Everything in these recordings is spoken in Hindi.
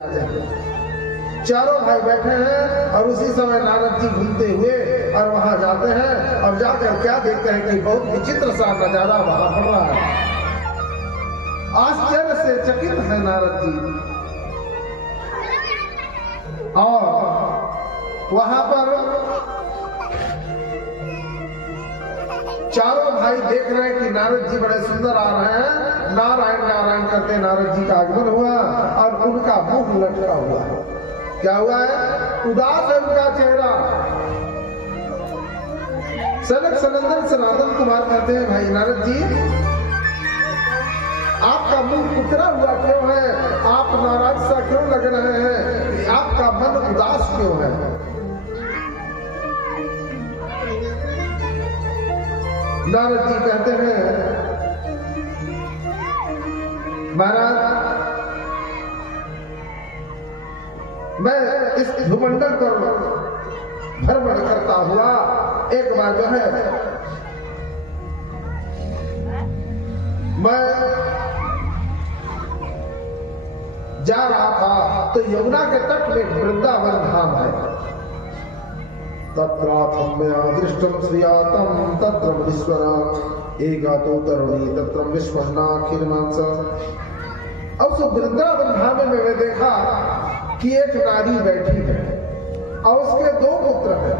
चारों भाई बैठे हैं और उसी समय नारद जी घूमते हुए और वहां जाते हैं और जाकर क्या देखते हैं कि बहुत विचित्र सा नजारा वहां पड़ रहा है। आश्चर्य से चकित है नारद जी और वहां पर चारों भाई देख रहे हैं कि नारद जी बड़े सुंदर आ रहे हैं। नारायण नारायण करते नारद जी का आगमन हुआ और उनका मुख लटका हुआ है। क्या हुआ है? उदास है उनका चेहरा। सनक सनंदन सनातन कुमार कहते हैं, भाई नारद जी आपका मुंह उतरा हुआ क्यों है? आप नाराज सा क्यों लग रहे हैं? आपका मन उदास क्यों है? नारद जी कहते हैं, महाराज मैं इस भूमंडल पर भ्रमण करता हुआ एक बार जो है मैं जा रहा था तो यमुना के तट में वृंदावन धाम है। तत्राथम्या दृष्टम श्रियातम तत्र मुनीश्वर एकातो तरुणी तत्र विस्मन्नाखिरमांस। अब सो वृंदावन धाम में मैंने देखा कि एक नारी बैठी है और उसके दो पुत्र हैं।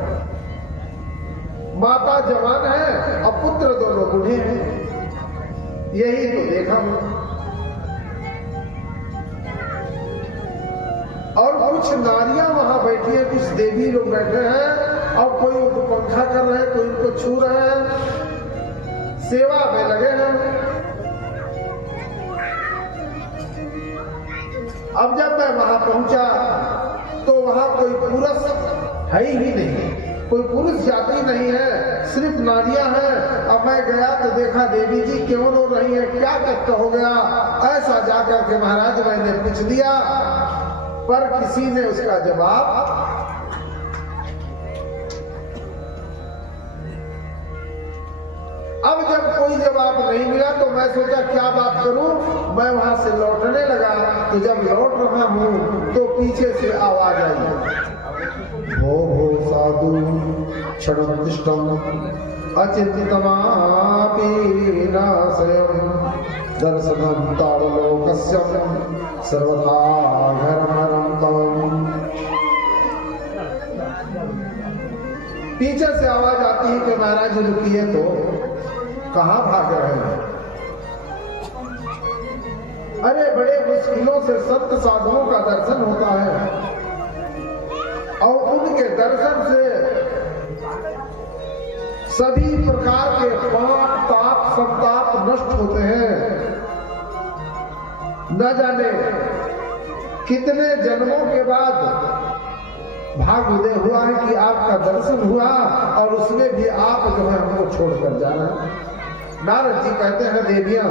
माता जवान है और पुत्र दोनों बूढ़े हैं। यही तो देखा मैं। और कुछ नारियां वहां बैठी है, कुछ देवी लोग बैठे हैं और कोई उनको पंखा कर रहे हैं, कोई उनको छू रहे हैं, सेवा में लगे हैं। अब जब मैं वहां पहुंचा तो वहां कोई पुरुष है ही नहीं, कोई पुरुष जाति नहीं है, सिर्फ नारियां हैं। अब मैं गया तो देखा देवी जी क्यों रो रही है, क्या कष्ट हो गया? ऐसा जाकर के महाराज मैंने पूछ दिया, पर किसी ने उसका जवाब अब जब कोई जवाब नहीं मिला तो मैं सोचा क्या बात करूं। मैं वहां से लौटने लगा तो जब लौट रहा हूं तो पीछे से आवाज आई, भो भो साधु क्षणं तिष्ठं अचिंतितमापि नाशयं दर्शनं तावलोकस्य सर्वथा घरमरं तवम्। पीछे से आवाज आती है कि महाराज रुकिए, तो कहां भाग रहे हैं? अरे बड़े मुश्किलों से संत साधुओं का दर्शन होता है और उनके दर्शन से सभी प्रकार के पाप ताप संताप नष्ट होते हैं। न जाने कितने जन्मों के बाद भाग उदय हुआ है कि आपका दर्शन हुआ और उसमें भी आप जो है हमको छोड़कर जा रहे हैं। नारद जी कहते हैं, देवियां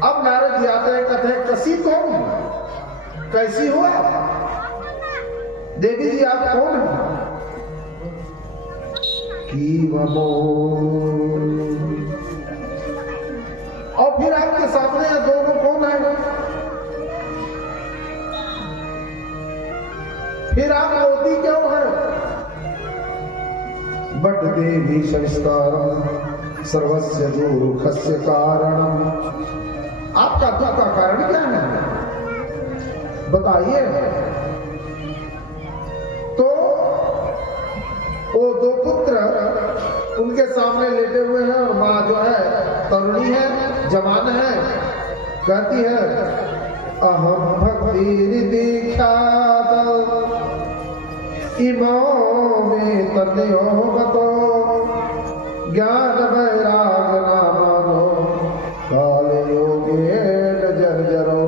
अब नारद जी आते हैं, कहते हैं कसी तुम कैसी हो? देवी जी आप कौन हैं? की ममो। और फिर आपके सामने दोनों कौन है? फिर आप रोती क्यों है? बट देवी संस्कारम सर्वस्य दुःखस्य कारणम। आपका दुख का कारण क्या है बताइए। तो वो दो पुत्र उनके सामने लेटे हुए हैं और माँ जो है तरुणी है, जवान है। कहती है, अहम भक्ति दीक्षात इमो में तन्यो बतो ज्ञान वैराग नामानो काले योगे जर्जरो।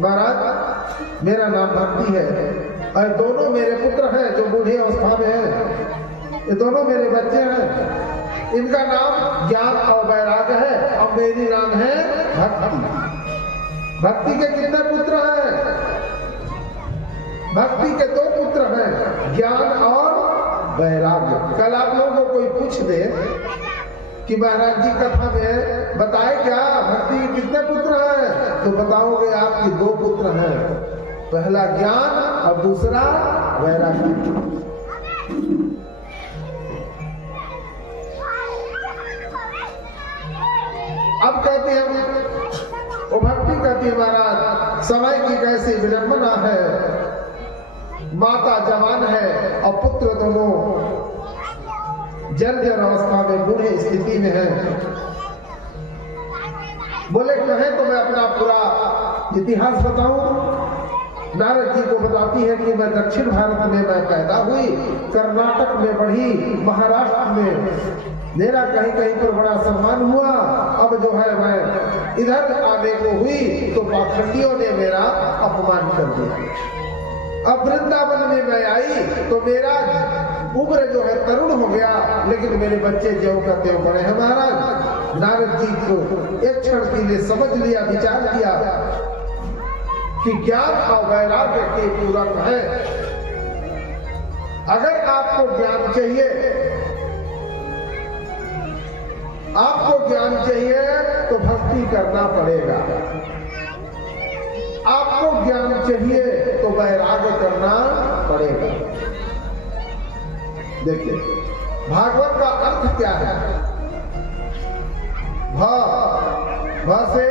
महाराज मेरा नाम भक्ति है और दोनों मेरे पुत्र हैं जो बूढ़ी अवस्था में हैं। ये दोनों मेरे बच्चे हैं, इनका नाम ज्ञान और वैराग है और मेरी नाम है भक्ति। भक्ति के कितने पुत्र हैं? भक्ति के दो पुत्र हैं, ज्ञान और वैराग्य। कल आप लोगों को कोई पूछ दे कि महाराज जी कथा में बताए क्या भक्ति के कितने पुत्र हैं, तो बताओगे आपके 2 पुत्र हैं, पहला ज्ञान और दूसरा वैराग्य। अब कहते हैं वो भक्ति कहती है महाराज समय की कैसी विडंबना है, माता जवान है और पुत्र दोनों जर्जर अवस्था में बूढ़े स्थिति में है। बोले कहे तो मैं अपना पूरा इतिहास बताऊं। नारद जी को बताती है कि मैं दक्षिण भारत में मैं पैदा हुई, कर्नाटक में बढ़ी, महाराष्ट्र में मेरा कहीं कहीं पर बड़ा सम्मान हुआ। अब जो है मैं इधर आने को हुई तो पाखंडियों ने मेरा अपमान कर दिया। अब वृंदावन में मैं आई तो मेरा उम्र जो है तरुण हो गया, लेकिन मेरे बच्चे ज्यों का त्यों बड़े हैं। महाराज नारद जी को एक क्षण के लिए समझ लिया, विचार किया कि ज्ञान और वैराग्य के पूरक है। अगर आपको ज्ञान चाहिए, आपको ज्ञान चाहिए तो भक्ति करना पड़ेगा। आपको ज्ञान चाहिए तो वैराग्य करना पड़ेगा। देखिए भागवत का अर्थ क्या है? भ से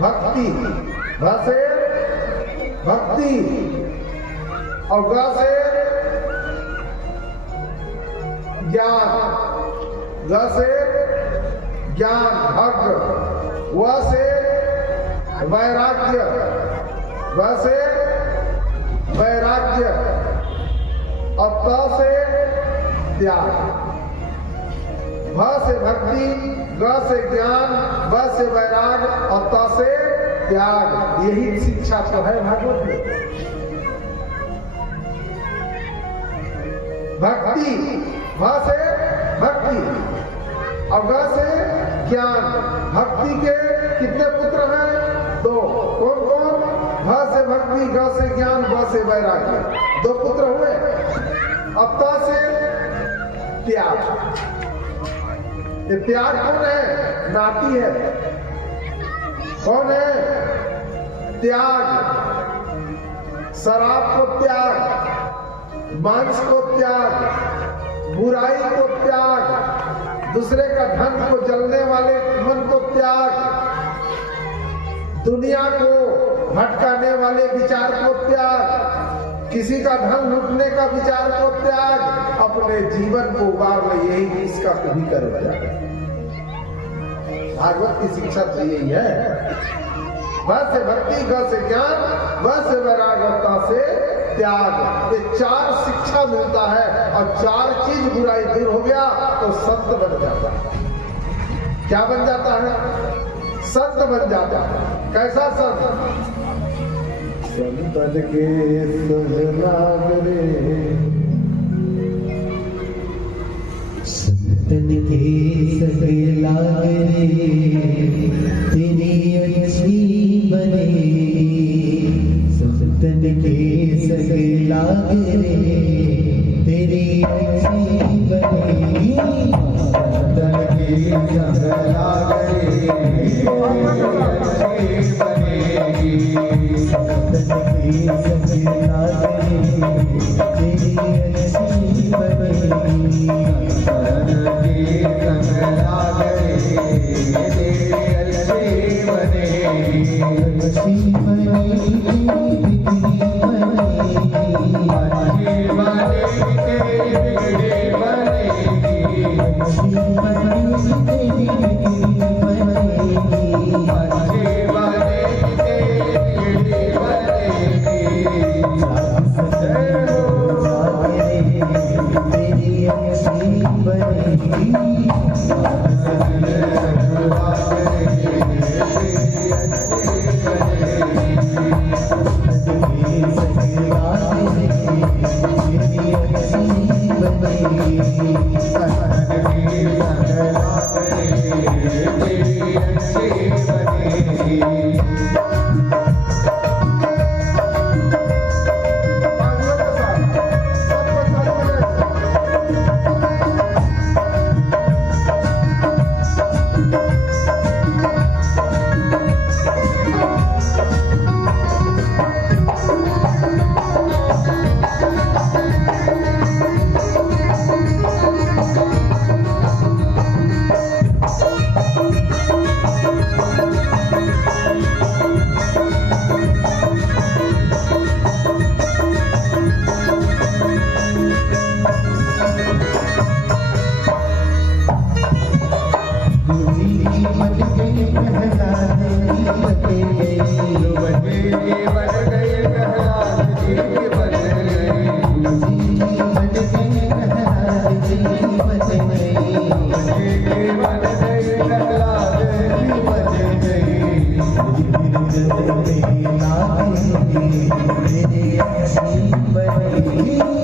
भक्ति, भ से भक्ति और ग से ज्ञान, ग से ज्ञान भग, व से वैराग्य, व से वैराग्य और त से त्याग। भ से भक्ति, ग से ज्ञान, व से वैराग और त से त्याग। यही शिक्षा तो है भागवत में। भक्ति, भ से भक्ति और ग से ज्ञान। भक्ति के कितने पुत्र हैं? 2। कौन कौन? भ से भक्ति, ग से ज्ञान, व से वैराग्य। 2 पुत्र हुए। अब त से त्याग। ये त्याग कौन है? नाती है। कौन है? त्याग। शराब को त्याग, मांस को त्याग, बुराई को त्याग, दूसरे का धन को जलने वाले मन को त्याग, दुनिया को भटकाने वाले विचार को त्याग, किसी का धन लूटने का विचार को त्याग, अपने जीवन को उबार ले। यही इसका कभी कर बजा। भागवत की शिक्षा तो यही है। व से भक्ति, ग से ज्ञान, व से वैराग्यता से त्याग। ये 4 शिक्षा मिलता है और 4 चीज बुराई दूर हो गया तो संत बन जाता है। क्या बन जाता है? संत बन जाता है। कैसा संत? संतन के सहनागरे, संतन के सहलागरे, तेरी अच्छी बनेगी। संतन के सहलागरे, तेरी अच्छी बनेगी। संतन के सहलागरे, अच्छी बनेगी। बने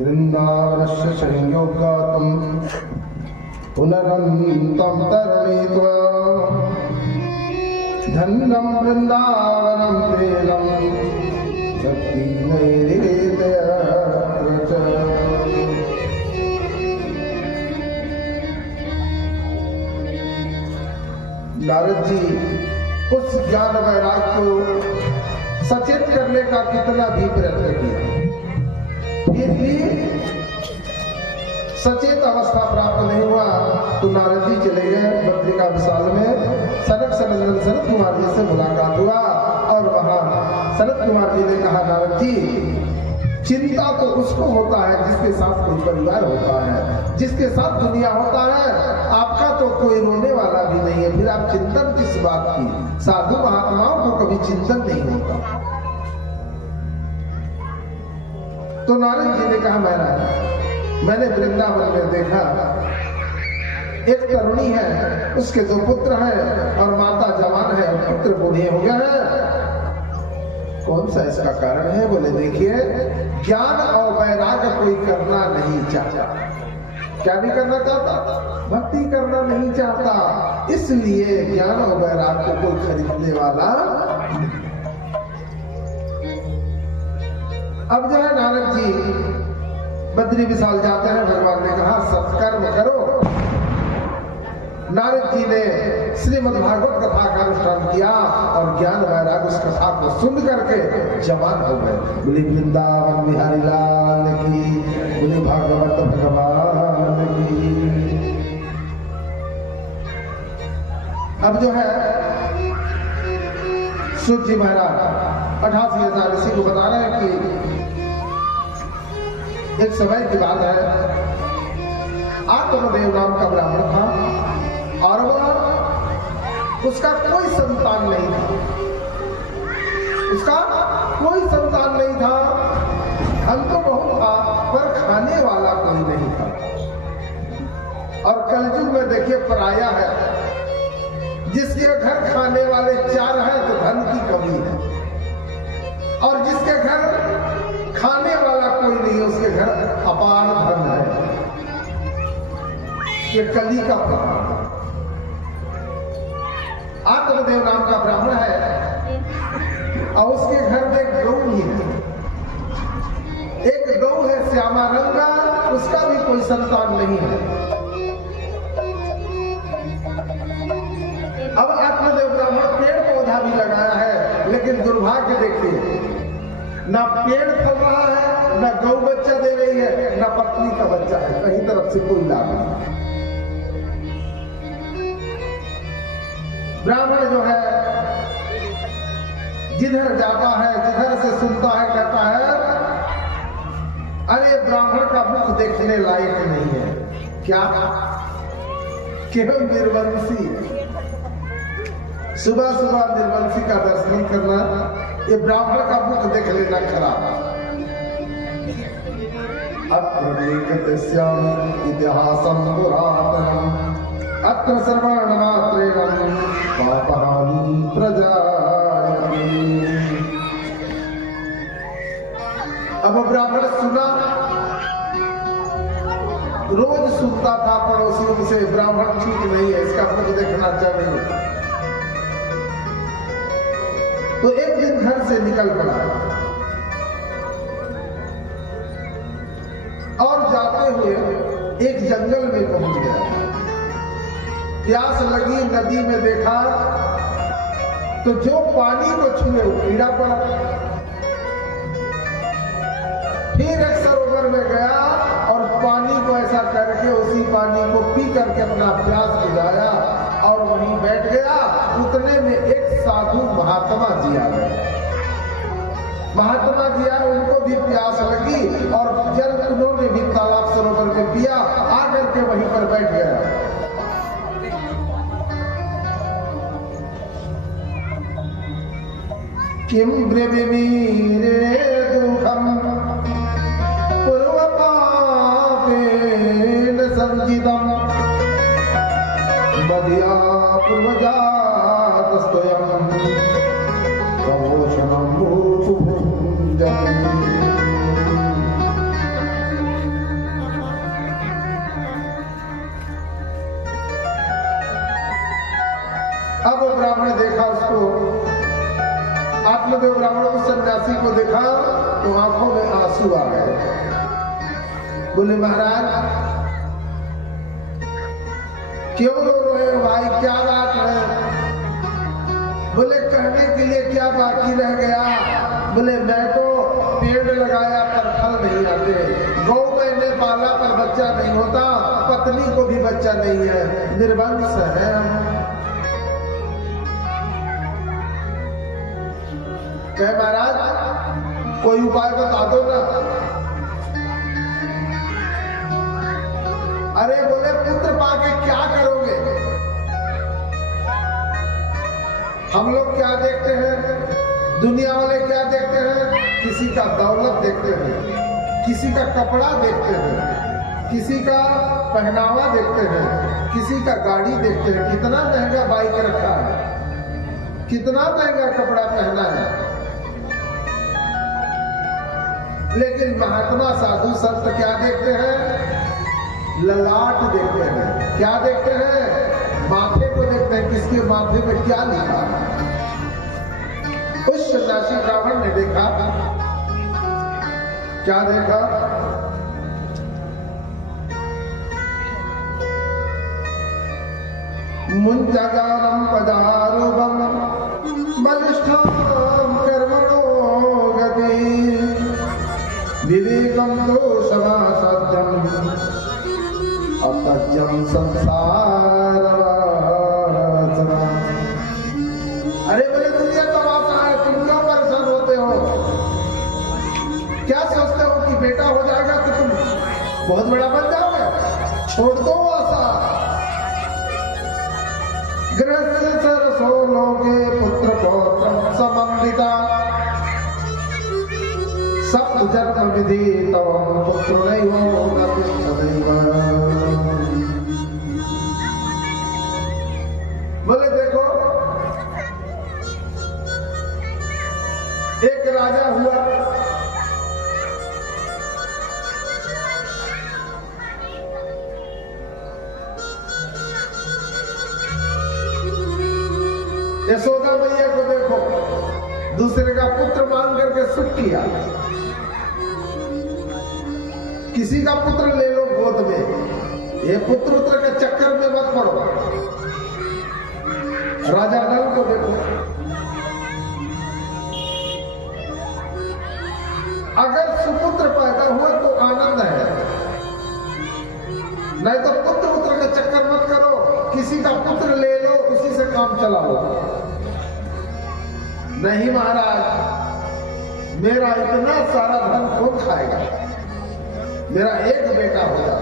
वृंदावनस्य संयोगातं पुनरन्तं तरणीत्वा धन्यं वृंदावनं तेनं भक्ति नारद जी उस ज्ञान वैराग को सचेत करने का कितना भी प्रयत्न किया, फिर भी सचेत अवस्था प्राप्त नहीं हुआ। तो नारद जी चले गए बद्रिका विशाल में। सनक सनंदन सनत कुमार जी से मुलाकात हुआ और वहां सनत कुमार जी ने कहा, नारद जी चिंता तो उसको होता है जिसके साथ कोई परिवार होता है, जिसके साथ दुनिया होता है। आपका तो कोई रोने वाला भी नहीं है, फिर आप चिंतन किस बात की? साधु महात्माओं को कभी चिंतन नहीं होता। तो नारद जी ने कहा, मैंने वृंदावन में देखा एक तरुणी है, उसके 2 पुत्र हैं और माता जवान है और पुत्र बूढ़े हो गए हैं। कौन सा इसका कारण है? बोले देखिए, ज्ञान और वैराग्य कोई करना नहीं चाहता। क्या नहीं करना चाहता? भक्ति करना नहीं चाहता, इसलिए ज्ञान और वैराग्य को कोई खरीदने वाला। अब जो है नारद जी बद्री विशाल जाते हैं। भगवान ने कहा सत्कर्म करो। नारद जी ने श्रीमद् भागवत कथा का अनुष्ठान किया और ज्ञान वैराग्य उस कथा को सुन करके जवान हो गए। बोली वृंदावन बिहारी लाल की, बोली भागवत भगवान की। अब जो है सूत जी महाराज 88,000 ऋषि को बता रहे हैं कि एक समय की बात है, आत्मदेव नाम का ब्राह्मण था और वह उसका कोई संतान नहीं था। उसका कोई संतान नहीं था, धन तो बहुत था पर खाने वाला कोई नहीं था। और कलयुग में देखिए पराया है, जिसके घर खाने वाले 4 हैं तो धन की कमी है, और जिसके घर खाने वाला कोई नहीं उसके घर अपार धन है। ये कली का प्रभाव। आत्मदेव नाम का ब्राह्मण है और उसके घर में एक गौ भी है। एक गौ है श्यामा रंग का, उसका भी कोई संतान नहीं है। अब आत्मदेव ब्राह्मण पेड़ पौधा भी लगाया है, लेकिन दुर्भाग्य देखिए, ना पेड़ फल रहा है, ना गौ बच्चा दे रही है, ना पत्नी का बच्चा है, कहीं तरफ से कोई लाभ नहीं। ब्राह्मण जो है जिधर जाता है, जिधर से सुनता है, कहता है अरे ब्राह्मण का मुख देखने लायक नहीं है। क्या? केवल निर्वंशी। सुबह सुबह निर्वंशी का दर्शन करना, ये ब्राह्मण का मुख देख लेना खराब। अत्र इतिहासं पुरातनम् अत्र सर्वण मात्रेण पापहानि प्रजायते। अब ब्राह्मण सुना, रोज सुनता था पड़ोसियों से ब्राह्मण ठीक नहीं है, इसका मुझे देखना चाहिए। तो एक दिन घर से निकल पड़ा और जाते हुए एक जंगल में पहुंच गया। प्यास लगी, नदी में देखा तो जो पानी को छुए वो कीड़ा पड़ा। फिर एक सरोवर में गया और पानी को ऐसा करके उसी पानी को पी करके अपना प्यास बुझाया और वहीं बैठ गया। उतने में एक साधु महात्मा जी आ गए। महात्मा जी आए, उनको भी प्यास लगी और जल उन्होंने भी तालाब सरोवर में पिया, आकर के वहीं पर बैठ गया। किम ब्रवीमीरे दुखम पूर्वपापेन संजितम मदिया पूर्वजातस्त्वयं कवोषणं भूतुभुञ्जम्। अब ब्राह्मण देखा उसको, आत्मदेव ब्राह्मण उस सन्यासी को देखा तो आंखों में आंसू आ गए। बोले महाराज क्यों रो रहे हो भाई, क्या बात है? बोले कहने के लिए क्या बाकी रह गया। बोले मैं तो पेड़ लगाया पर फल नहीं आते, गौ मैंने पाला पर बच्चा नहीं होता, पत्नी को भी बच्चा नहीं है, निर्वंश है हम। कहे महाराज कोई उपाय बता दो ना। अरे बोले पुत्र पाके क्या करोगे? हम लोग क्या देखते हैं, दुनिया वाले क्या देखते हैं? किसी का दौलत देखते हैं, किसी का कपड़ा देखते हैं, किसी का पहनावा देखते हैं, किसी का गाड़ी देखते हैं, कितना महंगा बाइक रखा है, कितना महंगा कपड़ा पहना है। लेकिन महात्मा साधु संत क्या देखते हैं? ललाट देखते हैं। क्या देखते हैं? माथे को देखते हैं, किसके माथे में क्या लिखा है। उस सन्यासी ब्राह्मण ने देखा, क्या देखा? मुंजगानम पदारूपम बलिष्ठम कर्मणो गति विवेकम तो समासाध्यम अपत्यम संसार। अरे बोले दुनिया तमाशा है, तुम क्यों परेशान होते हो? क्या सोचते हो कि बेटा हो जाएगा तो तुम बहुत बड़ा बन जाओगे? छोड़ दो आशा। गृहस्थ सरसो लोके पुत्र पौत्र समन्विता सब जन्म विधि तव पुत्र नहीं हो सदैव। बोले देखो एक राजा हुआ, यशोदा मैया को देखो, दूसरे का पुत्र मान करके सुख किया। किसी का पुत्र ले लो गोद में, ये पुत्र उत्र के चक्कर में मत पड़ो। राजा नल को देखो, अगर सुपुत्र पैदा हुआ तो आनंद है, नहीं तो पुत्र उत्र के चक्कर मत करो। किसी का पुत्र ले लो, उसी से काम चलाओ। नहीं महाराज, मेरा इतना सारा धन कौन खाएगा? मेरा एक बेटा होगा।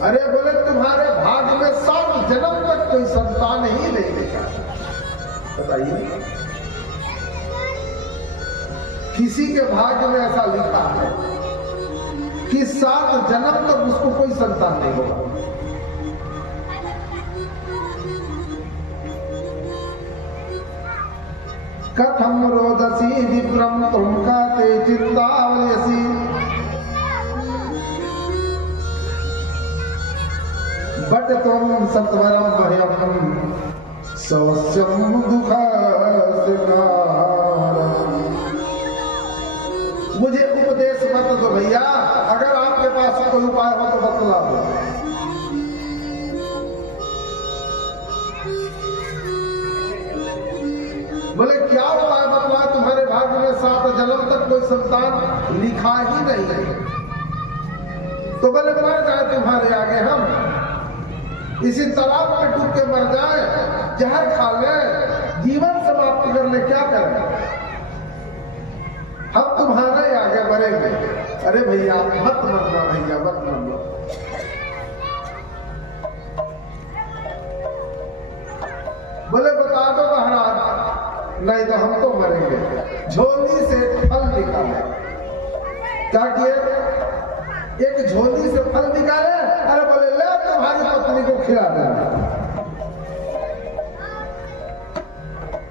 अरे बोले तुम्हारे भाग्य में 7 जन्म तक कोई संतान ही नहीं देखा। बताइए, किसी के भाग्य में ऐसा लिखा है कि 7 जन्म तक उसको कोई संतान नहीं होगा। कथम रोदसी विप्रम तुम काते चित्तावलयसी। बट तुम सत्वरम भयम सवस्यम दुःखस्कार। मुझे उपदेश मत दो भैया, अगर आपके पास कोई उपाय हो तो बतला दो। बोले क्या उपाय बतला, तुम्हारे भाग्य में 7 जन्म तक कोई संतान लिखा ही नहीं है। तो बोले मर जाए तुम्हारे आगे हम, इसी तालाब में डूब के मर जाए, जहर खा ले, जीवन समाप्त कर ले, क्या करें, हम तुम्हारे आगे मरेंगे। अरे भैया मत मरना, भैया मत मरना। बोले बता दो महाराज, नहीं तो हम तो मरेंगे। झोली से फल निकाले, क्या किए, एक झोली से फल निकाले। अरे बोले ले तुम्हारी पत्नी को खिला देना।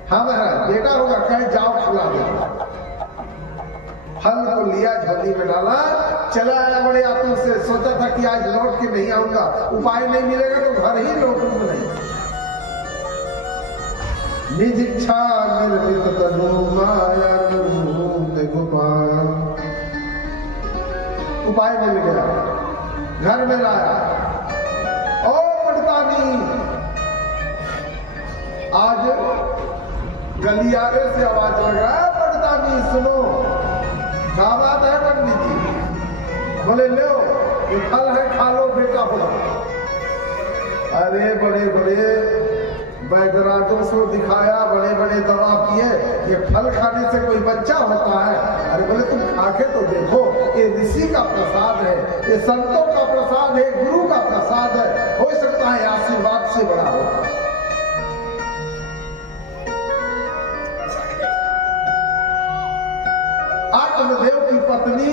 हाँ महाराज, बेटा होगा, कहे जाओ खिला देना। फल को लिया, झोली में डाला, चला आया बड़े आतुर से। सोचा था कि आज लौट के नहीं आऊंगा, उपाय नहीं मिलेगा तो घर ही लौटूंगा नहीं। निज इच्छा निर्मित तनु माया गोपाल। उपाय मिल गया, घर में लाया। ओ पड़तानी, आज गलियारे से आवाज लग रहा है, पड़तानी सुनो। क्या बात है पंडित जी? बोले लो ये फल है, खा लो बेटा होगा। अरे बड़े बड़े वैद्यराजों से दिखाया, बड़े बड़े दवा किए, ये फल खाने से कोई बच्चा होता है? अरे बोले तुम खा के तो देखो, ये ऋषि का प्रसाद है, ये संतों का प्रसाद है, गुरु का प्रसाद है, हो सकता है आशीर्वाद से बड़ा हो। आत्मदेव की पत्नी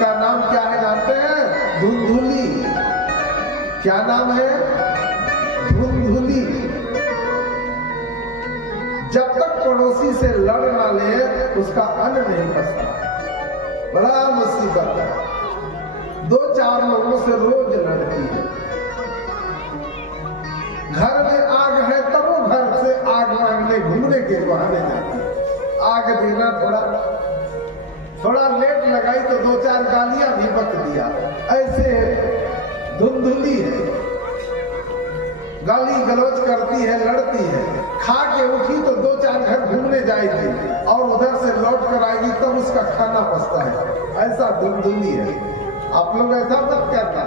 का नाम क्या है जानते हैं? धुंधुली। क्या नाम है? धुंधुली। जब तक पड़ोसी से लड़ ना ले उसका अन्न नहीं बचता। बड़ा मुसीबत है। 2-4 लोगों से रोज लड़ती है। घर में आग है तब वो घर से आग मांगने घूमने के बहाने जाती है। आग देना थोड़ा लेट लगाई तो 2-4 गालियां भी बक दिया। ऐसे धुंधुली है, गाली गलौज करती है, लड़ती है। खा के उठी तो 2-4 घर घूमने जाएगी और उधर से लौट कर आएगी, तब उसका खाना पचता है। ऐसा धुंधुली है। आप लोग ऐसा मत करना।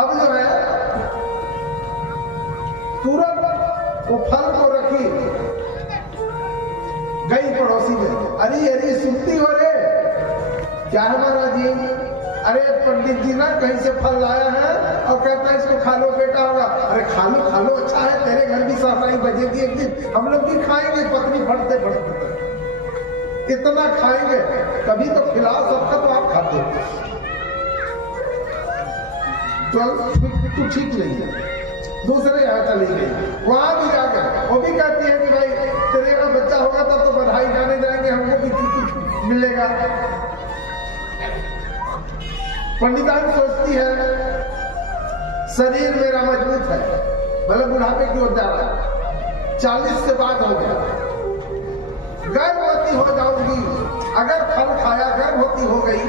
अब जो है तुरंत वो फल को रखी, गई पड़ोसी में। अरे अरे सुनती हो रे? क्या है महाराज जी? अरे पंडित जी ना कहीं से फल लाया है और कहता है इसको खा लो बेटा होगा। अरे खा लो अच्छा है, तेरे घर भी सहनाई बजेगी एक दिन, हम लोग भी खाएंगे। पत्नी फटते फटते इतना खाएंगे, कभी तो खिलाओ, सबका तो आप खाते हो। तो ठीक नहीं है। दूसरे यहाँ चली गई, वहां भी जाकर वो भी कहती है कि भाई तेरे का बच्चा होगा तब तो बधाई गाने जाएंगे, हमको भी कुछ मिलेगा। पंडितान सोचती है शरीर मेरा मजबूत है, भले बुढ़ापे की ओर जा रहा है, 40 से बाद हो गया, गर्भवती हो जाऊंगी। अगर फल खाया गर्भवती हो गई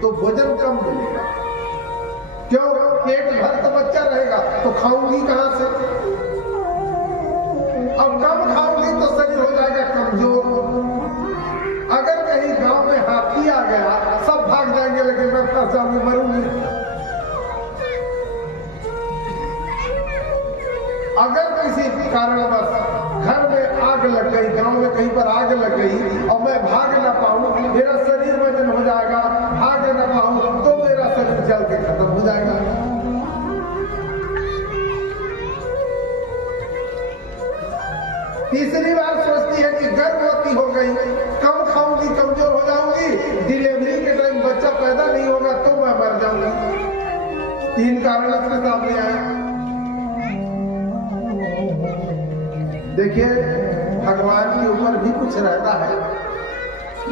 तो भोजन कम मिलेगा। क्यों? पेट भर तो बच्चा रहेगा, तो खाऊंगी कहां से? अब कम खाऊंगी तो शरीर हो जाएगा कमजोर। अगर कहीं गांव में हाथी आ गया, सब भाग जाएंगे, लेकिन मैं फंस जाऊंगी, मरूंगी। अगर किसी कारणवश घर में आग लग गई, गांव में कहीं पर आग लग गई और मैं भाग ना पाऊं, मेरा शरीर वजन हो जाएगा, भाग ना पाऊं तो मेरा शरीर जल के खत्म हो जाएगा। तीसरी बार सोचती है कि गर्भवती हो गई, कम खाऊंगी, कमजोर हो जाऊंगी, डिलीवरी के टाइम बच्चा पैदा नहीं होगा तो मैं मर जाऊंगी। 3 कारण अपने सामने आए। देखिए, भगवान के ऊपर भी कुछ रहता है,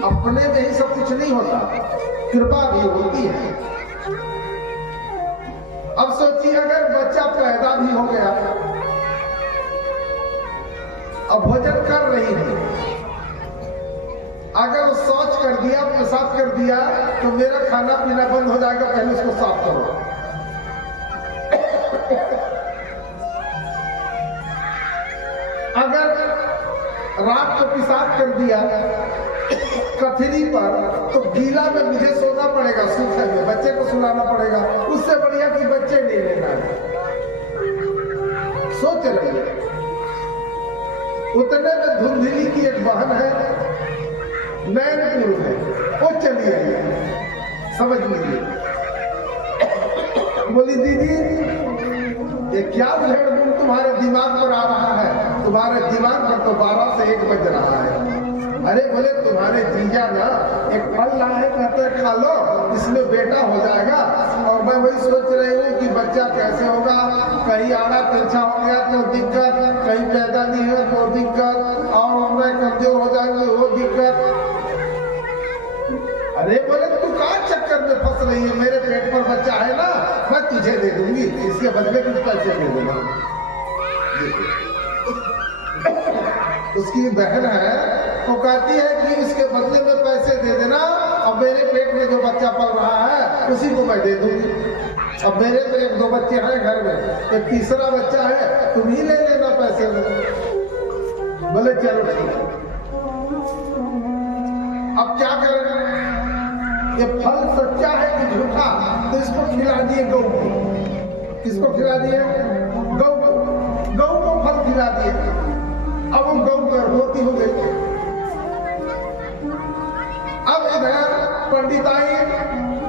अपने में ही सब कुछ नहीं होता, कृपा भी होती है। अब सोचिए, अगर बच्चा पैदा भी हो गया, अब भोजन कर रही है, अगर शौच कर दिया, पेशाब कर दिया, तो मेरा खाना पीना बंद हो जाएगा, पहले उसको साफ करो। अगर रात को पेशाब कर दिया कथरी पर, तो गीला में मुझे सोना पड़ेगा, सूखे में बच्चे को सुलाना पड़ेगा। उससे बढ़िया कि बच्चे नहीं लेना है। सोच रही है, उतने में धुंधली की एक बहन है, नैनपुर है, वो चली आई है, समझ लीजिए। बोली दीदी, ये क्या उधेड़ तुम्हारे दिमाग पर आ रहा है? तुम्हारे दिमाग पर तो 12 से 1 बज रहा है। अरे बोले, तुम्हारे जीजा ना एक फल लाए हैं, कहते हैं खा लो, इसमें बेटा हो जाएगा। और मैं वही सोच रही हूँ कि बच्चा कैसे होगा, कहीं आड़ा तिरछा हो गया तो दिक्कत, कहीं पैदा नहीं है तो दिक्कत, और हमें कमजोर हो जाएंगे वो दिक्कत। अरे बोले, तू कहाँ चक्कर में फंस रही है? मेरे पेट पर बच्चा है ना, मैं तुझे दे दूंगी, इसके बदले कुछ पैसे दे देना। उसकी बहन है, वो कहती है कि इसके बदले में पैसे दे देना, और मेरे पेट में जो बच्चा पल रहा है उसी को मैं दे दूंगी। अब मेरे तो 1-2 बच्चे हैं घर में, एक तीसरा बच्चा है, तुम ही ले लेना पैसे में। बोले चलो ठीक है। अब क्या करें? ये फल सच्चा है कि झूठा? तो इसको खिला दिए गौ को। किसको खिला दिए? गौ को। गौ को फल खिला दिए। अब वो गौ गर्भवती हो गई। अब इधर पंडिताई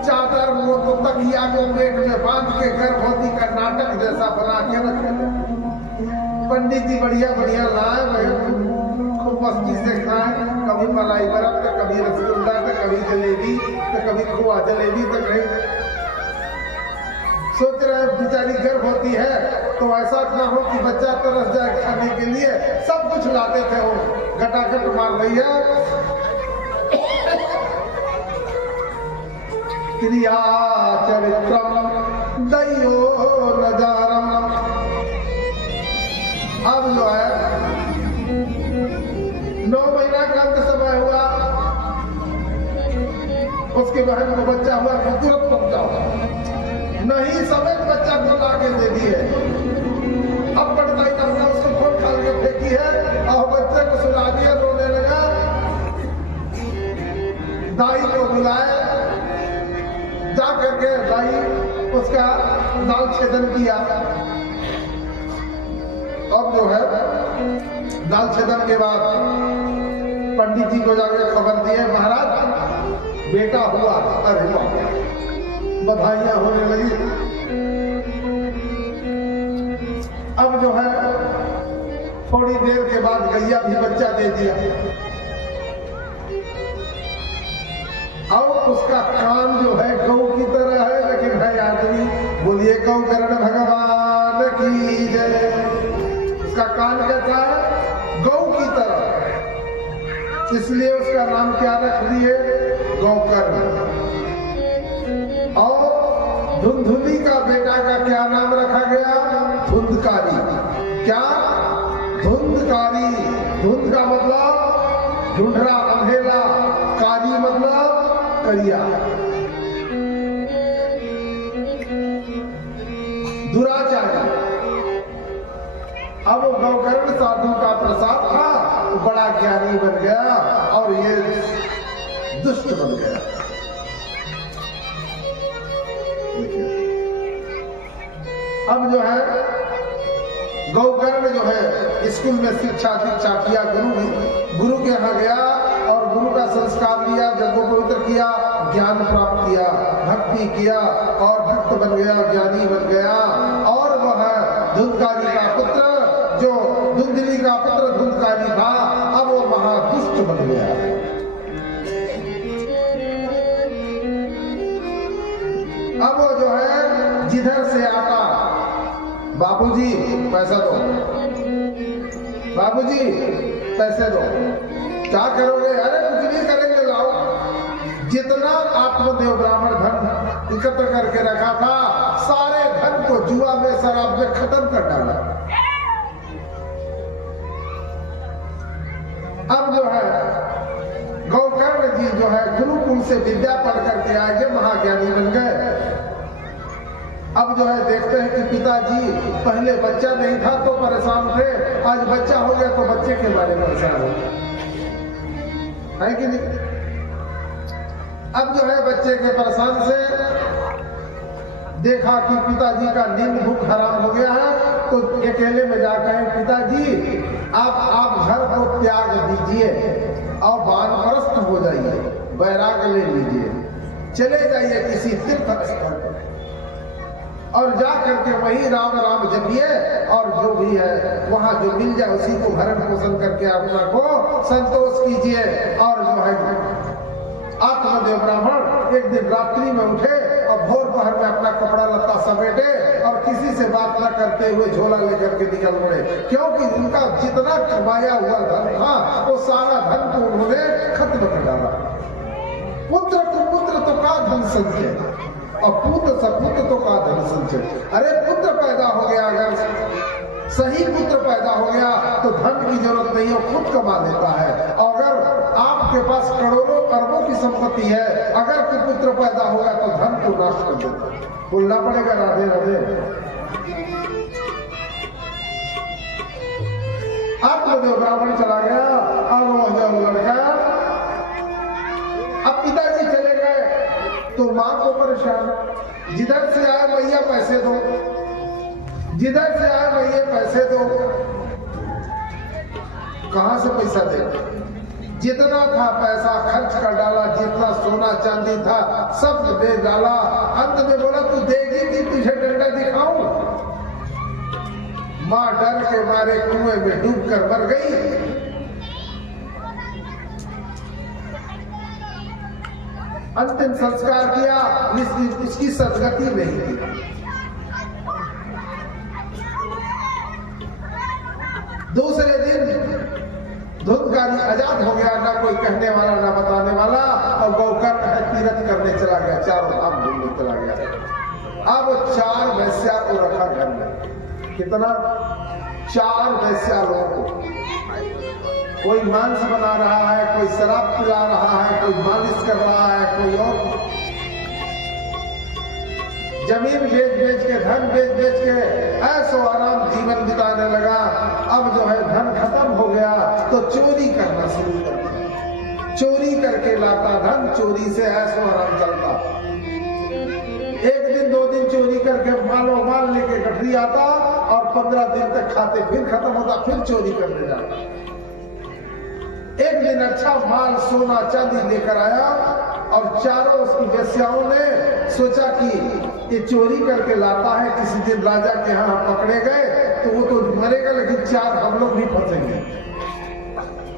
चादर वो तो तकिया को पेट में बांध के गर्भवती का नाटक जैसा बना के रखे। पंडित जी बढ़िया बढ़िया लाए, खूब मस्ती से खाए, कभी मलाई बर्फ, तो कभी रसगुल्ला, तो कभी जलेबी, तो कभी खोआ जलेबी, तो कहीं सोच रहे हैं बेचारी गर्भवती है तो ऐसा ना हो कि बच्चा तरस जाए खाने के लिए। सब कुछ लाते थे, वो गटागट मार रही है। क्रिया चरित्रम दैयो नजारम। अब जो है 9 महीना का अंत समय हुआ, उसके बहन को बच्चा हुआ, तुरंत पहुंचा, नहीं समेत बच्चा को लाके दे दी है। अब पड़ताई करना, उसको खोल खाल के फेंकी है और बच्चे को सुला दिया, रोने लगा। दाई को बुलाए, जा करके दाई उसका दाल छेदन किया। अब जो है दाल छेदन के बाद पंडित जी को जाकर खबर दिए, महाराज बेटा हुआ। अरे बधाइयां होने लगी। अब जो है थोड़ी देर के बाद गैया भी बच्चा दे दिया। अब उसका कान जो है गौ की तरह है, लेकिन है आदमी। बोलिए गौ करण भगवान की जय। उसका कान कैसा है? गौ की तरह, इसलिए उसका नाम क्या रख दिए? गौकर्ण। और धुंधुली का बेटा का क्या नाम रखा गया? धुंधकारी। क्या? धुंधकारी। धुंध का मतलब ढूंढरा, अंधेरा, कारी मतलब करिया। दुराचारी। अब वो गौकर्ण साधु का प्रसाद था, तो बड़ा ज्ञानी बन गया और ये दुष्ट बन गया। अब जो है गौकर्ण जो है स्कूल में शिक्षा दीक्षा किया, गुरु के यहाँ गया और गुरु का संस्कार लिया, जब वो पवित्र किया, ज्ञान प्राप्त किया, भक्ति किया और भक्त बन गया, ज्ञानी बन गया। और वह धुंधकारी का पुत्र, जो धुंधली का पुत्र धुंधकारी था, अब वो महादुष्ट बन गया। अब वो जो है जिधर से आता, बाबूजी पैसा दो, बाबूजी पैसे दो। क्या करोगे? अरे कुछ नहीं करेंगे, लाओ। जितना आत्मदेव ब्राह्मण धन एकत्र करके रखा था, सारे धन को जुआ में, शराब में खत्म कर डाला। अब जो है गौकर्ण जी जो है गुरुकुल से विद्या पढ़ करके आगे महाज्ञानी बन गए। अब जो है देखते हैं कि पिताजी पहले बच्चा नहीं था तो परेशान थे, आज बच्चा हो गया तो बच्चे के बारे में परेशान हो, है कि नहीं? अब जो है बच्चे के परेशान से देखा कि पिताजी का नींद भूख हराम हो गया है, तो अकेले में जाकर पिताजी आप घर को त्याग दीजिए और वानप्रस्थ हो जाइए, वैराग्य ले लीजिए, चले जाइए किसी तीर्थ स्थल पर और जा करके वही राम राम जपिए और जो भी है वहां जो मिल जाए उसी को भरण पोषण करके अपना को संतोष कीजिए। और जो है आत्मदेव ब्राह्मण एक दिन रात्रि में उठे और भोर पहर में अपना कपड़ा लत्ता समेटे और किसी से बात न करते हुए झोला लेकर के निकल पड़े, क्योंकि उनका जितना कमाया हुआ धन था वो सारा धन को उन्होंने खत्म कर डाला। पुत्र तो का धन संचय और पुत्र सपुत्र तो का धन संचय। अरे पुत्र पैदा हो गया, अगर सही पुत्र पैदा हो गया तो धन की जरूरत नहीं है, खुद कमा लेता है। और अगर आपके पास करोड़ों अरबों की संपत्ति है, अगर कोई पुत्र पैदा होगा तो धन को नाश कर देता है। बोलना पड़ेगा राधे राधे। आत्मदेव ब्राह्मण चला गया और वो लड़का, अब पिताजी चले गए तो मां को परेशान, जिधर से आए भैया पैसे दो, जिधर से आए भैया पैसे दो। कहां से पैसा दे? जितना था पैसा खर्च कर डाला, जितना सोना चांदी था सब दे डाला। अंत में बोला तू देगी कि तुझे डंडा दिखाऊं? मां डर के मारे कुएं में डूब कर मर गई। अंतिम संस्कार किया, इसकी सदगति नहीं थी। दूसरे दिन धुंधकारी आजाद हो गया, ना कोई कहने वाला ना बताने वाला, और गौकर्ण है तीर्थ करने चला गया, चारों धाम घूमने चला गया। अब 4 वैश्या को रखा घर में। कितना? 4 वैश्या लोगों को। कोई मांस बना रहा है, कोई शराब पिला रहा है, कोई मालिश कर रहा है, कोई और जमीन बेच के, धन बेच के ऐसो आराम जीवन बिताने लगा। अब जो है धन खत्म हो गया तो चोरी करना शुरू कर दिया। चोरी करके लाता धन, चोरी से ऐसो आराम चलता। 1 दिन 2 दिन चोरी करके मालो माल लेके गठरी आता और 15 दिन तक खाते, फिर खत्म होता, फिर चोरी करने जाता। एक दिन अच्छा माल सोना चांदी लेकर आया और चारों उसकी वेश्याओं ने सोचा कि ये चोरी करके लाता है, किसी दिन राजा के यहाँ पकड़े गए तो वो तो मरेगा, लेकिन 4 हम लोग भी फंसेंगे,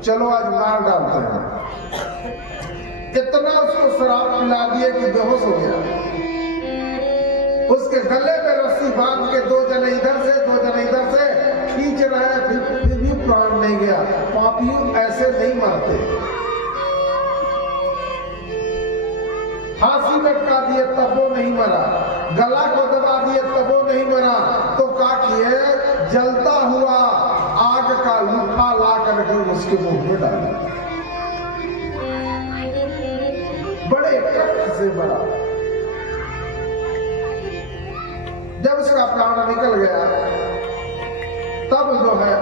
चलो आज मार डालते हैं। इतना उसको शराब पिला दिए कि बेहोश हो गया। उसके गले में रस्सी बांध के 2 जने इधर से 2 जने इधर से खींच रहे हैं, फिर भी प्राण नहीं गया। पापियों ऐसे नहीं मरते। फांसी लटका दिए तब वो नहीं मरा, गला को दबा दिए तब वो नहीं मरा, तो क्या किए? जलता हुआ आग का लूठा ला करके उसके मुंह में डाला, बड़े कष्ट से मरा। जब उसका प्राण निकल गया तब जो है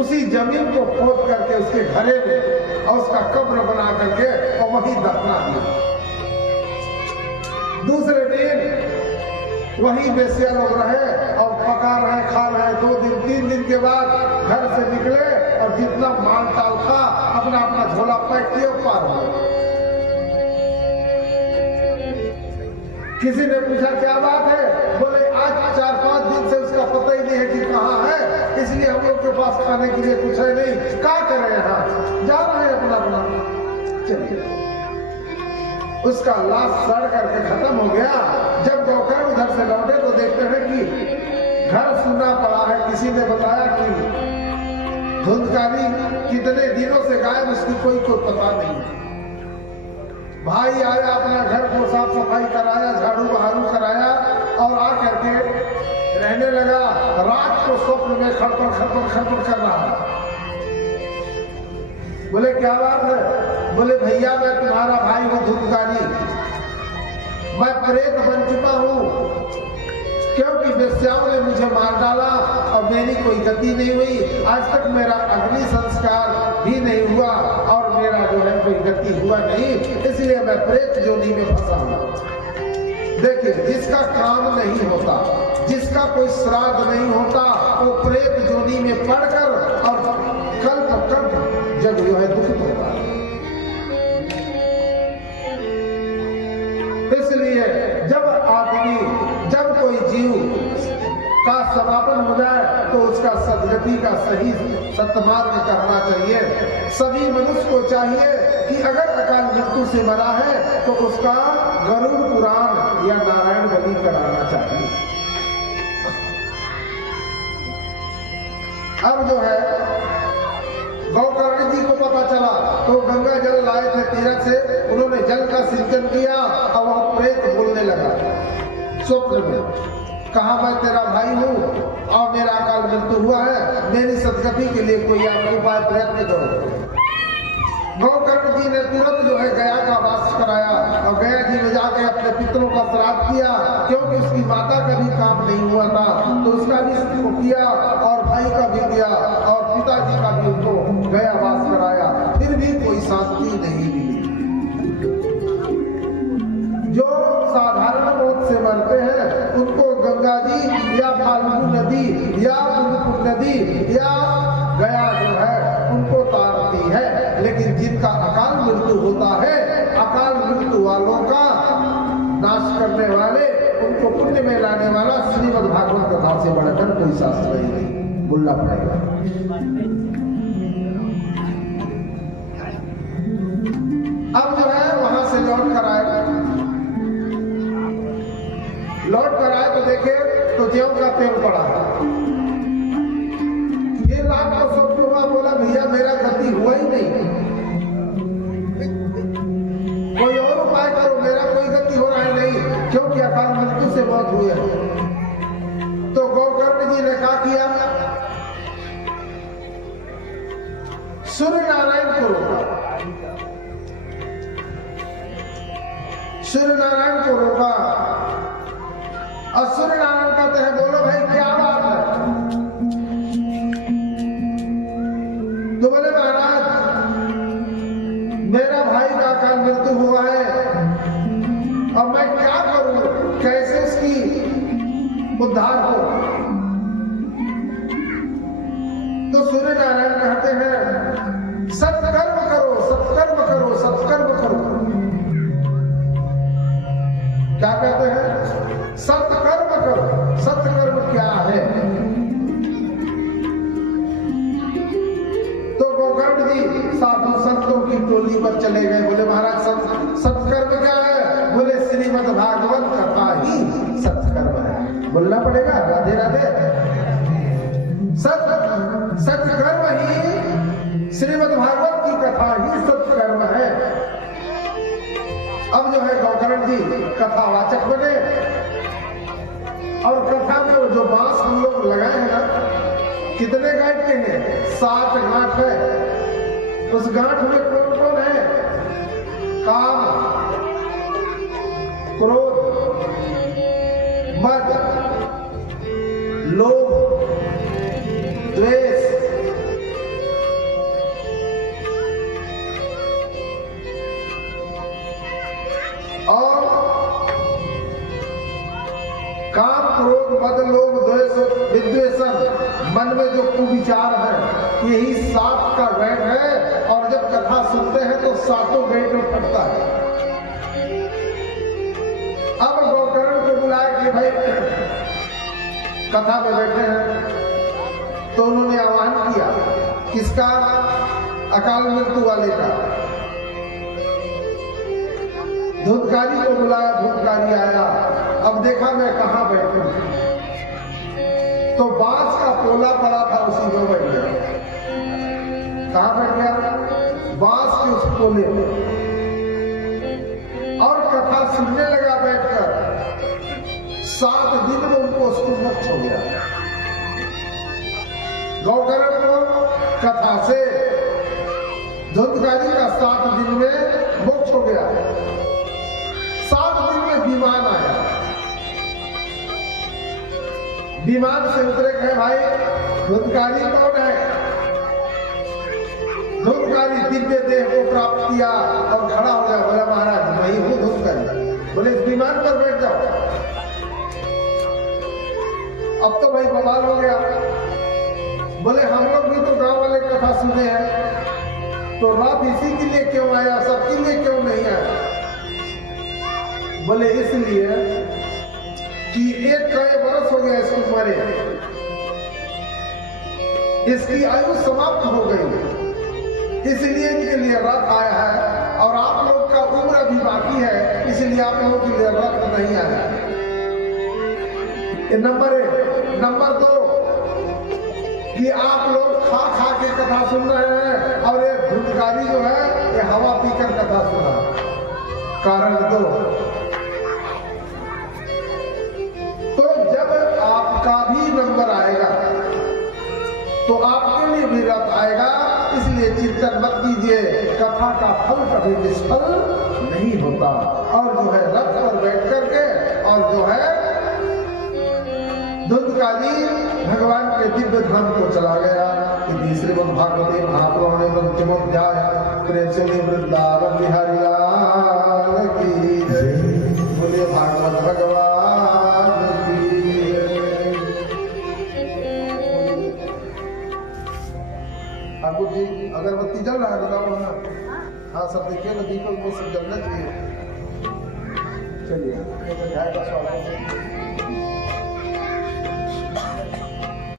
उसी जमीन को खोद करके उसके घरे में और उसका कब्र बना करके और वहीं दफना दिया। दूसरे दिन वही वेश्या लोग रहे और पका रहे, खा रहे। 2 दिन 3 दिन के बाद घर से निकले और जितना माल टाल था अपना अपना झोला पैक किया, पार हो। किसी ने पूछा क्या बात है? बोले आज 4-5 दिन से उसका पता ही नहीं है कि कहाँ है, इसलिए हम लोग के पास खाने के लिए कुछ है नहीं, क्या करें यहाँ, जा रहे हैं अपना अपना। चलिए, उसका लाश सड़ करके खत्म हो गया। जब गौकर्ण उधर से लौटे तो देखते हैं कि घर सुनना पड़ा है। किसी ने बताया कि धुंधकारी कितने दिनों से गायब, इसकी कोई पता नहीं। भाई आया, अपना घर को साफ सफाई कराया, झाड़ू बहारू कराया और आ करके रहने लगा। रात को स्वप्न में खड़पड़ खड़पड़ खड़पड़ कर रहा। बोले क्या बात है? बोले भैया मैं तुम्हारा भाई हूँ धुंधकारी, मैं प्रेत बन चुका हूँ क्योंकि वेश्याओं ने मुझे मार डाला और मेरी कोई गति नहीं हुई। आज तक मेरा अग्नि संस्कार भी नहीं हुआ और मेरा जो है कोई गति हुआ नहीं, इसलिए मैं प्रेत जोनी में फंसा हूँ। देखिए, जिसका काम नहीं होता, जिसका कोई श्राद्ध नहीं होता, वो प्रेत जोनी में पड़कर और कल्प कल्प जब जो है दुखित होता है। इसलिए जब कोई जीव का समापन हो जाए तो उसका सदगति का सही सत्मार्ग करना चाहिए। सभी मनुष्य को चाहिए कि अगर अकाल मृत्यु से मरा है तो उसका गरुड़ पुराण या नारायण बलि कराना चाहिए। अब जो है गौकर्ण जी को पता चला तो गंगा जल लाए थे तीरथ से, उन्होंने जल का सिंचन किया और वह प्रेत बोलने लगा स्वप्न में, कहा मैं तेरा भाई हूँ और मेरा अकाल मृत्यु हुआ है, मेरी सदगति के लिए कोई आप उपाय प्रयत्न करो। गौकर्ण जी ने तुरंत जो है गया का वास कराया और गया जी में जाके अपने पितरों का श्राद्ध किया, क्योंकि उसकी माता का भी काम नहीं हुआ था तो उसका भी किया और भाई का भी किया और पिताजी का भी उनको गया वास कराया, फिर भी कोई शांति नहीं मिली। जो साधारण मौत से मरते हैं उनको गंगा जी या फाल्गु नदी या बुधपुर नदी या गया जो है उनको तारती है, लेकिन जिनका अकाल मृत्यु होता है, अकाल मृत्यु वालों का नाश करने वाले, उनको पुण्य में लाने वाला श्रीमद् भागवत कथा से बढ़कर कोई शास्त्र ही नहीं, बोलना पड़ेगा। अब जो है वहां से लौट कर आए तो देखे तो ज्यों का तेल पड़ा है। ये रात को स्वप्न हुआ, बोला भैया मेरा गति हुआ ही नहीं, कोई और उपाय करो, मेरा कोई गति हो रहा है नहीं, क्योंकि अकाल मृत्यु से मौत हुई है। तो गौकर्ण जी ने क्या किया, सूर्य नारायण को रोका, सूर्य नारायण को रोका और सूर्य नारायण कहते हैं बोलो भाई क्या बात है? तो बोले महाराज मेरा भाई का अकाल मृत्यु हुआ है और मैं क्या करूं, कैसे उसकी उद्धार हो? तो सूर्य नारायण कहते हैं सत्कर्म करो, सत्कर्म करो, सत्कर्म करो। क्या कहते हैं? सत्कर्म करो। सत्कर्म क्या है? तो गौकर्ण जी साधु संतों की टोली पर चले गए, बोले महाराज सत्कर्म क्या है? बोले श्रीमद् भागवत कथा ही सत्कर्म है। बोलना पड़ेगा राधे राधे। सत्कर्म ही श्रीमद् भागवत की कथा ही सत्कर्म है। अब जो है गौकर्ण जी कथावाचक बने और कथा में वो जो बांस हम लोग लगाए हैं ना, कितने गांठ के हैं? 7 गांठ है। उस गांठ में कौन कौन है? काम, क्रोध, मद, लोभ, द्वेष, और काम, क्रोध, मद, लोभ, द्वेष, विद्वेषण, मन में जो कुविचार है, यही 7 का गैंठ है। और जब कथा सुनते हैं तो 7 गैंठ में फटता है। अब गौकर्ण को बुलाया कि भाई कथा में बैठे हैं, तो उन्होंने आह्वान किया किसका? अकाल मृत्यु वाले का। धुंधकारी को बुलाया, धुंधकारी आया। अब देखा मैं कहां बैठूं, तो बांस का पोला पड़ा था, उसी में बैठ गया। कहाँ बैठ गया? बांस के उस कोने पे, और कथा सुनने लगा बैठकर। 7 दिन में उनको उसको मोक्ष हो गया। गौकर्ण को कथा से धुंधकारी का 7 दिन में मोक्ष हो गया। 7 दिन में विमान आया। विमान से उतरे कहे भाई धुंधकारी कौन है? धुंधकारी दिव्य देह को प्राप्त किया और खड़ा हो गया। बोला महाराज मैं ही हूं धुंधकारी। बोले इस विमान पर बैठ जाओ। अब तो भाई बवाल हो गया। बोले हम लोग भी तो गांव वाले कथा सुने हैं, तो रात इसी के लिए क्यों आया, सबके लिए क्यों नहीं आया? बोले इसलिए कि 1 कई वर्ष हो गया इसको मरे, इसकी आयु समाप्त हो गई, इसलिए इनके लिए रथ आया है। और आप लोग का उम्र अभी बाकी है, इसलिए आप लोगों के लिए रथ नहीं आया। ये नंबर 1। नंबर 2 कि आप लोग खा खा के कथा सुन रहे हैं और ये धुंधकारी जो है ये हवा पीकर कथा सुना। कारण 2, तो जब आपका भी नंबर आएगा तो आपके लिए भी रथ आएगा। इसलिए चिंतन मत कीजिए, कथा का फल कभी निष्फल नहीं होता। और जो है रथ पर बैठ करके और जो है धुंधकारी भगवान के दिव्य धाम को चला गया। कि श्रीमद् भागवते महापुराणे पंचमोध्याय प्रेम से वृंदावन बिहारी लाल की जय। बोले भागवत भगवान की जय। ठाकुर जी अगरबत्ती जल रहा है, बताओ ना। हाँ सब देखिए ना, दीपक वो सब जलना चाहिए। चलिए स्वागत।